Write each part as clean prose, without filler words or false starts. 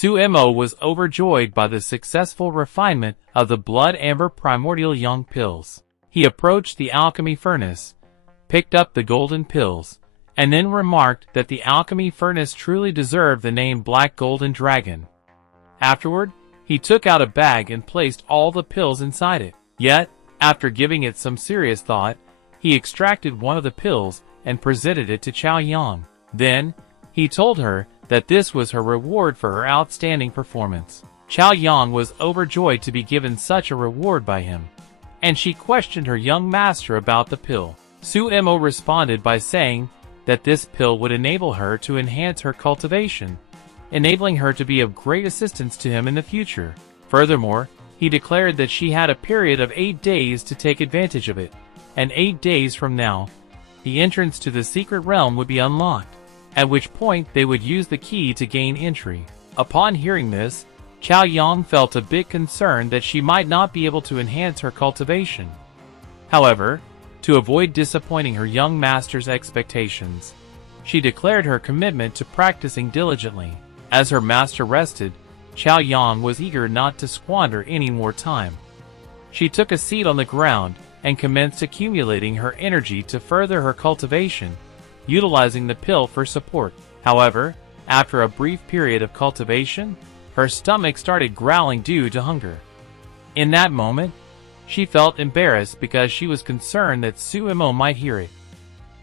Suemo was overjoyed by the successful refinement of the blood amber primordial young pills. He approached the alchemy furnace, picked up the golden pills, and then remarked that the alchemy furnace truly deserved the name Black Golden Dragon. Afterward, he took out a bag and placed all the pills inside it. Yet, after giving it some serious thought, he extracted one of the pills and presented it to Chao Yang. Then, he told her that this was her reward for her outstanding performance. Chao Yang was overjoyed to be given such a reward by him, and she questioned her young master about the pill. Suemo responded by saying that this pill would enable her to enhance her cultivation, enabling her to be of great assistance to him in the future. Furthermore, he declared that she had a period of 8 days to take advantage of it, and 8 days from now, the entrance to the secret realm would be unlocked, at which point they would use the key to gain entry. Upon hearing this, Chao Yang felt a bit concerned that she might not be able to enhance her cultivation. However, to avoid disappointing her young master's expectations, she declared her commitment to practicing diligently. As her master rested, Chao Yang was eager not to squander any more time. She took a seat on the ground and commenced accumulating her energy to further her cultivation, utilizing the pill for support. However, after a brief period of cultivation, her stomach started growling due to hunger. In that moment, she felt embarrassed because she was concerned that Suemo might hear it.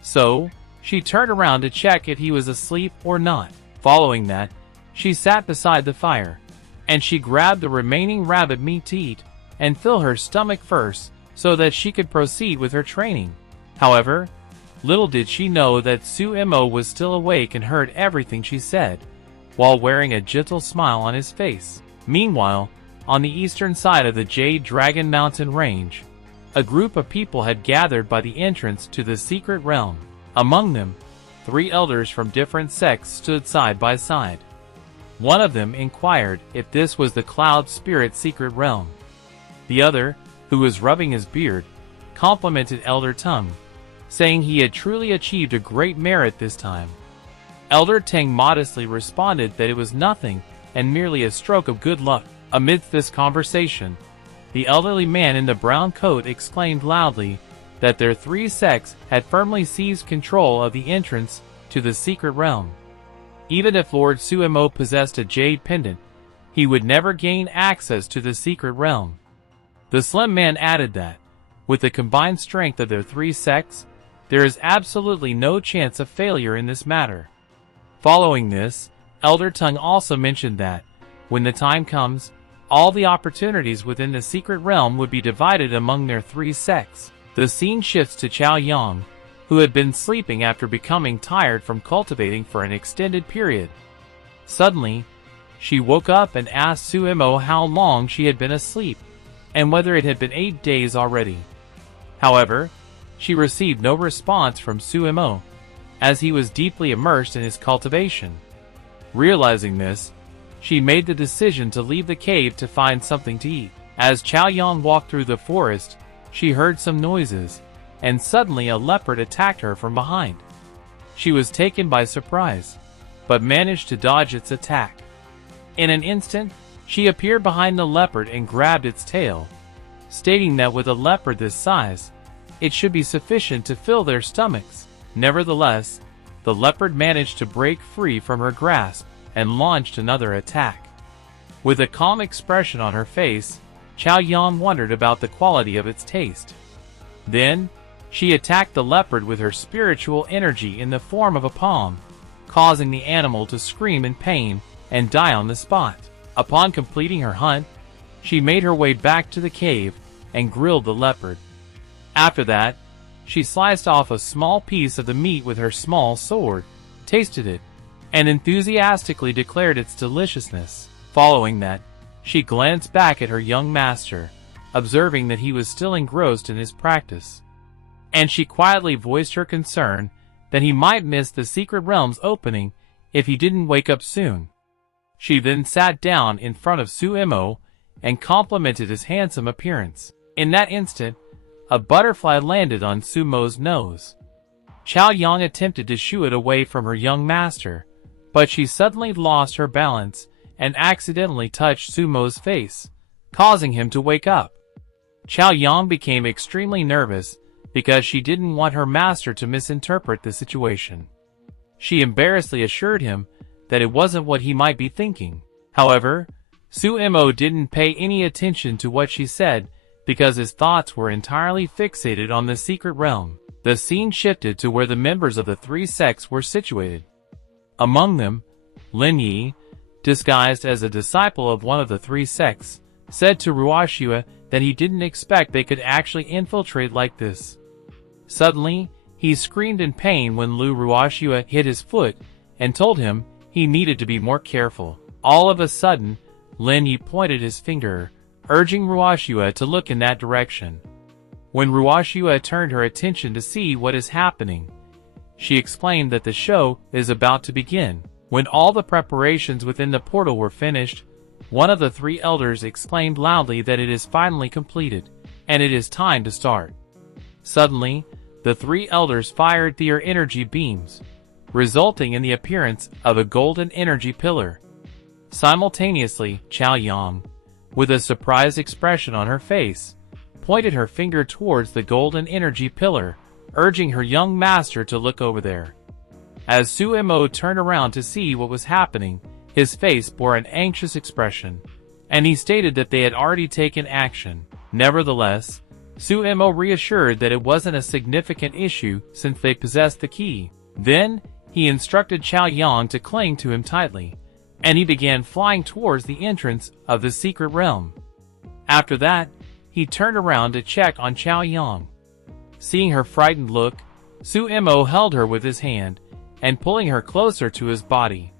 So, she turned around to check if he was asleep or not. Following that, she sat beside the fire, and she grabbed the remaining rabbit meat to eat and fill her stomach first so that she could proceed with her training. However, little did she know that Suemo was still awake and heard everything she said, while wearing a gentle smile on his face. Meanwhile, on the eastern side of the Jade Dragon Mountain Range, a group of people had gathered by the entrance to the secret realm. Among them, 3 elders from different sects stood side by side. One of them inquired if this was the Cloud Spirit secret realm. The other, who was rubbing his beard, complimented Elder Tung, saying he had truly achieved a great merit this time. Elder Tang modestly responded that it was nothing and merely a stroke of good luck. Amidst this conversation, the elderly man in the brown coat exclaimed loudly that their 3 sects had firmly seized control of the entrance to the secret realm. Even if Lord Suemo possessed a jade pendant, he would never gain access to the secret realm. The slim man added that, with the combined strength of their 3 sects, there is absolutely no chance of failure in this matter. Following this, Elder Tung also mentioned that, when the time comes, all the opportunities within the secret realm would be divided among their 3 sects. The scene shifts to Chao Yang, who had been sleeping after becoming tired from cultivating for an extended period. Suddenly, she woke up and asked Suemo how long she had been asleep, and whether it had been 8 days already. However, she received no response from Suemo, as he was deeply immersed in his cultivation. Realizing this, she made the decision to leave the cave to find something to eat. As Chao Yang walked through the forest, she heard some noises, and suddenly a leopard attacked her from behind. She was taken by surprise, but managed to dodge its attack. In an instant, she appeared behind the leopard and grabbed its tail, stating that with a leopard this size, it should be sufficient to fill their stomachs. Nevertheless, the leopard managed to break free from her grasp and launched another attack. With a calm expression on her face, Chao Yang wondered about the quality of its taste. Then, she attacked the leopard with her spiritual energy in the form of a palm, causing the animal to scream in pain and die on the spot. Upon completing her hunt, she made her way back to the cave and grilled the leopard. After that, she sliced off a small piece of the meat with her small sword, tasted it, and enthusiastically declared its deliciousness. Following that, she glanced back at her young master, observing that he was still engrossed in his practice. And she quietly voiced her concern that he might miss the secret realm's opening if he didn't wake up soon. She then sat down in front of Suemo and complimented his handsome appearance. In that instant, a butterfly landed on Sumo's nose. Chao Yang attempted to shoo it away from her young master, but she suddenly lost her balance and accidentally touched Sumo's face, causing him to wake up. Chao Yang became extremely nervous because she didn't want her master to misinterpret the situation. She embarrassedly assured him that it wasn't what he might be thinking. However, Sumo didn't pay any attention to what she said because his thoughts were entirely fixated on the secret realm. The scene shifted to where the members of the three sects were situated. Among them, Lin Yi, disguised as a disciple of one of the three sects, said to Ruoxue that he didn't expect they could actually infiltrate like this. Suddenly, he screamed in pain when Lu Ruoxue hit his foot and told him he needed to be more careful. All of a sudden, Lin Yi pointed his finger, urging Ruoxue to look in that direction. When Ruoxue turned her attention to see what is happening, she explained that the show is about to begin. When all the preparations within the portal were finished, one of the three elders exclaimed loudly that it is finally completed, and it is time to start. Suddenly, the three elders fired their energy beams, resulting in the appearance of a golden energy pillar. Simultaneously, Chao Yang, with a surprised expression on her face, pointed her finger towards the golden energy pillar, urging her young master to look over there. As Sumo turned around to see what was happening, his face bore an anxious expression, and he stated that they had already taken action. Nevertheless, Sumo reassured that it wasn't a significant issue since they possessed the key. Then, he instructed Chao Yang to cling to him tightly, and he began flying towards the entrance of the secret realm. After that, he turned around to check on Chao Yang. Seeing her frightened look, Sumo held her with his hand, and pulling her closer to his body.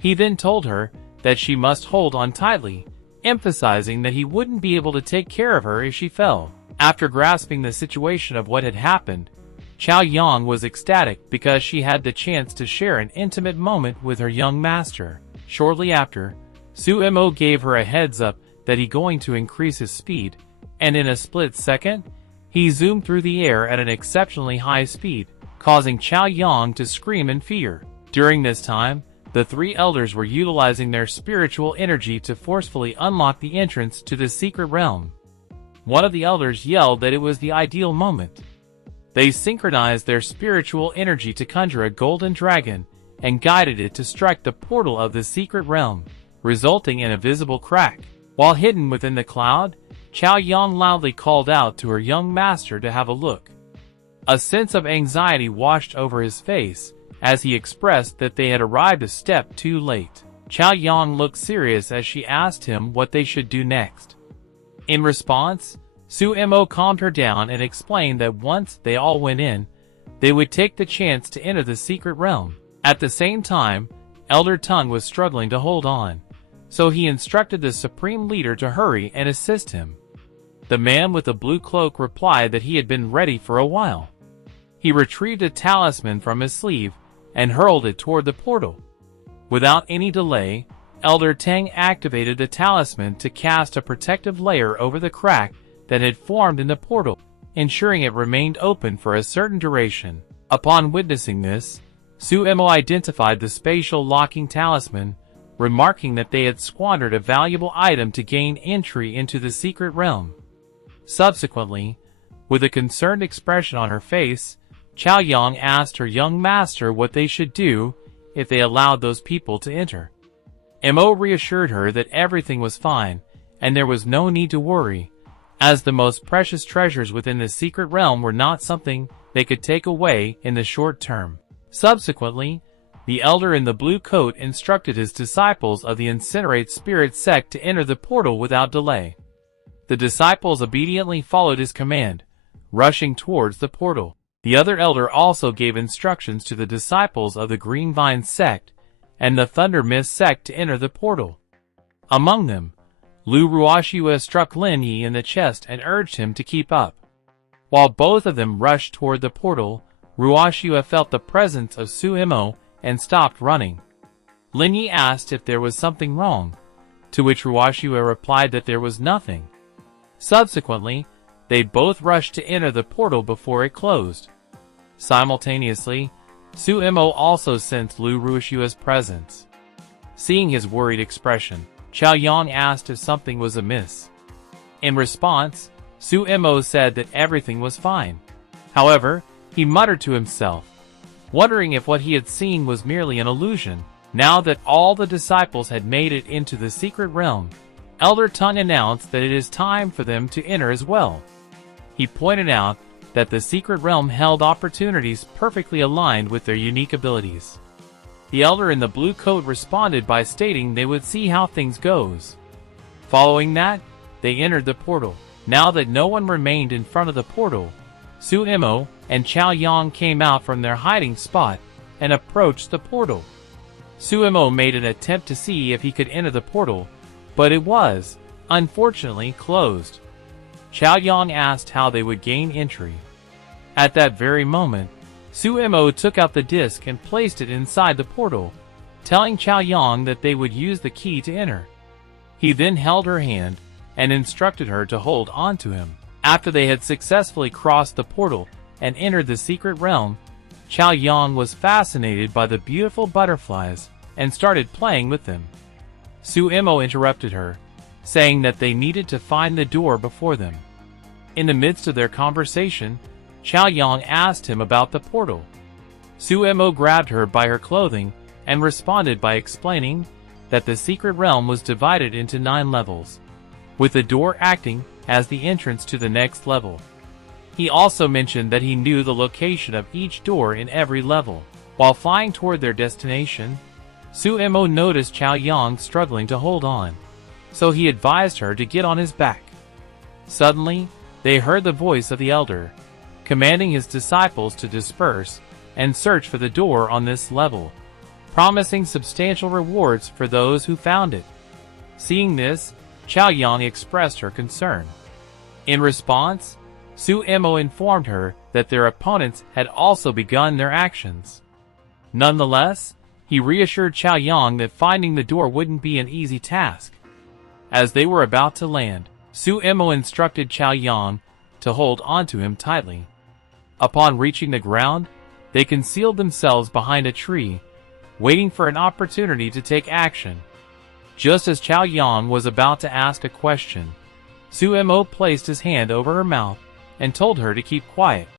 He then told her that she must hold on tightly, emphasizing that he wouldn't be able to take care of her if she fell. After grasping the situation of what had happened, Chao Yang was ecstatic because she had the chance to share an intimate moment with her young master. Shortly after, Sumo gave her a heads up that he going to increase his speed, and in a split second, he zoomed through the air at an exceptionally high speed, causing Chao Yang to scream in fear. During this time, the three elders were utilizing their spiritual energy to forcefully unlock the entrance to the secret realm. One of the elders yelled that it was the ideal moment. They synchronized their spiritual energy to conjure a golden dragon and guided it to strike the portal of the secret realm, resulting in a visible crack. While hidden within the cloud, Chao Yang loudly called out to her young master to have a look. A sense of anxiety washed over his face as he expressed that they had arrived a step too late. Chao Yang looked serious as she asked him what they should do next. In response, Sumo calmed her down and explained that once they all went in, they would take the chance to enter the secret realm. At the same time, Elder Tung was struggling to hold on, so he instructed the Supreme Leader to hurry and assist him. The man with the blue cloak replied that he had been ready for a while. He retrieved a talisman from his sleeve and hurled it toward the portal. Without any delay, Elder Tang activated the talisman to cast a protective layer over the crack that had formed in the portal, ensuring it remained open for a certain duration. Upon witnessing this, Sumo identified the spatial locking talisman, remarking that they had squandered a valuable item to gain entry into the secret realm. Subsequently, with a concerned expression on her face, Chao Yang asked her young master what they should do if they allowed those people to enter. Mo reassured her that everything was fine, and there was no need to worry, as the most precious treasures within the secret realm were not something they could take away in the short term. Subsequently, the elder in the blue coat instructed his disciples of the Incinerate Spirit sect to enter the portal without delay. The disciples obediently followed his command, rushing towards the portal. The other elder also gave instructions to the disciples of the Green Vine sect and the Thunder Mist sect to enter the portal. Among them, Lu Ruoxue struck Lin Yi in the chest and urged him to keep up. While both of them rushed toward the portal, Ruoxue felt the presence of Sumo and stopped running. Lin Yi asked if there was something wrong, to which Ruoxue replied that there was nothing. Subsequently, they both rushed to enter the portal before it closed. Simultaneously, Sumo also sensed Lu Ruoxue's presence. Seeing his worried expression, Chao Yang asked if something was amiss. In response, Su Mo said that everything was fine. However, he muttered to himself, wondering if what he had seen was merely an illusion. Now that all the disciples had made it into the secret realm, Elder Tung announced that it is time for them to enter as well. He pointed out that the secret realm held opportunities perfectly aligned with their unique abilities. The elder in the blue coat responded by stating they would see how things goes. Following that, they entered the portal. Now that no one remained in front of the portal, Su Mo and Chao Yang came out from their hiding spot and approached the portal. Su Mo made an attempt to see if he could enter the portal, but it was, unfortunately, closed. Chao Yang asked how they would gain entry. At that very moment, Su Mo took out the disc and placed it inside the portal, telling Chao Yang that they would use the key to enter. He then held her hand and instructed her to hold on to him. After they had successfully crossed the portal and entered the secret realm, Chao Yang was fascinated by the beautiful butterflies and started playing with them. Su Mo interrupted her, saying that they needed to find the door before them. In the midst of their conversation, Chao Yang asked him about the portal. Su Mo grabbed her by her clothing and responded by explaining that the secret realm was divided into 9 levels, with the door acting as the entrance to the next level. He also mentioned that he knew the location of each door in every level. While flying toward their destination, Su Mo noticed Chao Yang struggling to hold on, so he advised her to get on his back. Suddenly, they heard the voice of the elder, commanding his disciples to disperse and search for the door on this level, promising substantial rewards for those who found it. Seeing this, Chao Yang expressed her concern. In response, Su Mo informed her that their opponents had also begun their actions. Nonetheless, he reassured Chao Yang that finding the door wouldn't be an easy task. As they were about to land, Su Mo instructed Chao Yang to hold onto him tightly. Upon reaching the ground, they concealed themselves behind a tree, waiting for an opportunity to take action. Just as Chao Yang was about to ask a question, Su Mo placed his hand over her mouth and told her to keep quiet.